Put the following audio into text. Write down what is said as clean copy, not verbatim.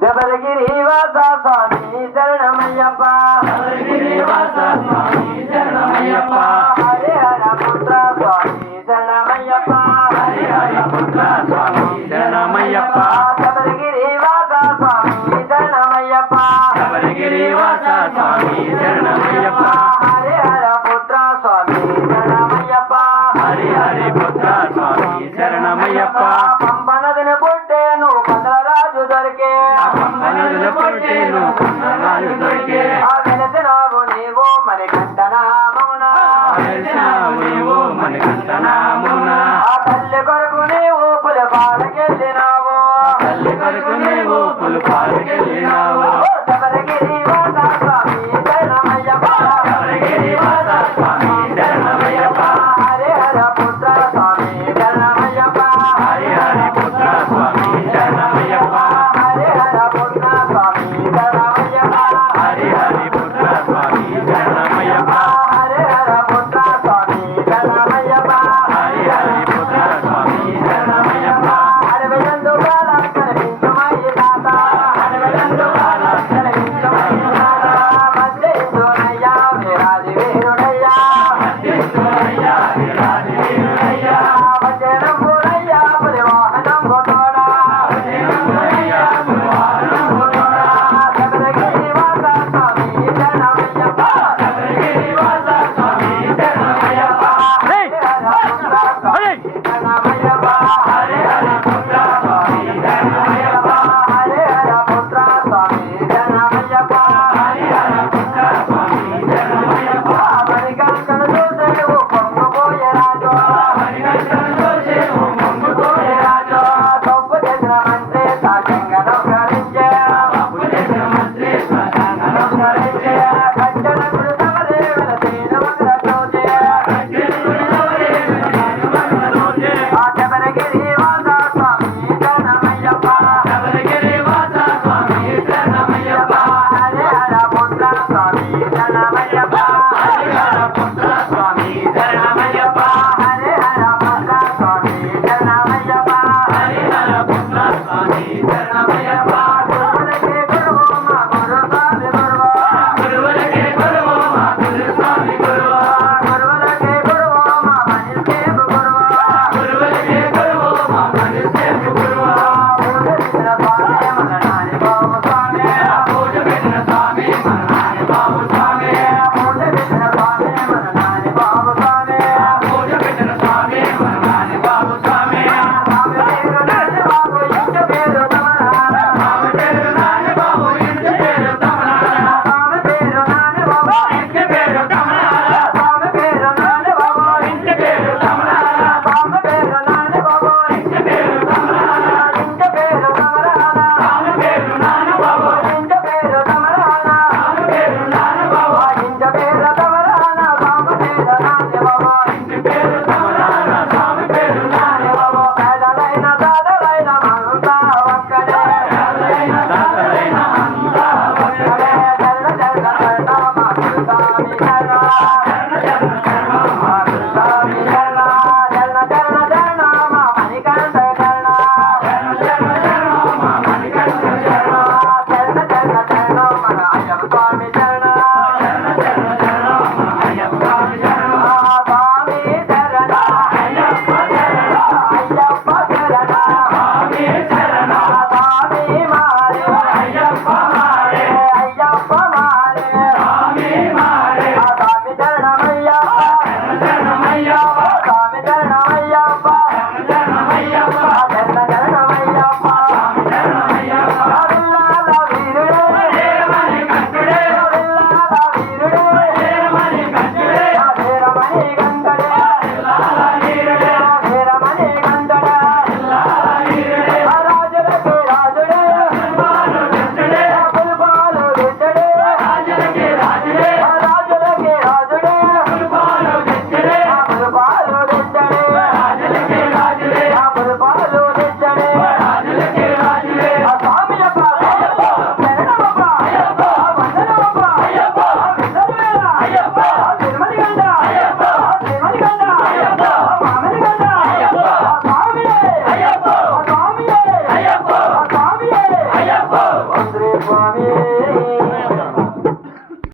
శబరిగిరివాస స్వామి శరణమయ్యప్ప శబరిగిరివాస స్వామి శరణమయ్యప్ప హరి హర పుత్ర స్వామి శరణమయ్యప్ప హరి హర పుత్ర స్వామి శరణమయ్యప్ప శబరిగిరివాస స్వామి శరణమయ్యప్ప శబరిగిరివాస స్వామి శరణమయ్యప్ప హరి హర పుత్ర స్వామి శరణమయ్యప్ప హరి హరి పుత్ర స్వామి శరణమయ్యప్ప పంపనదిని పుట్టేను పందరాజు దొరికే పంపనదిని పుట్టేను పందరాజు దొరికే వెలసినావు నీవు మణికంఠనామమున వెలసినావు నీవు మణికంఠనామమున తల్లి కొరకు నీవు పులిపాలకెళ్ళినావు తల్లి కొరకు నీవు పులిపాలకెళ్ళినావు శబరిగిరివాస స్వామి శరణమయ్యప్ప శబరిగిరివాస స్వామి శరణమయ్యప్ప హరి హర పుత్ర స్వామి శరణమయ్యప్ప హరి హరి పుత్ర స్వామి శరణమయ్యప్ప హరి హర పుత్ర స్వామి శరణమయ్యప్ప హరి హరి పుత్ర స్వామి శరణమయ్యప్ప హరి హర పుత్ర స్వామి స్వామి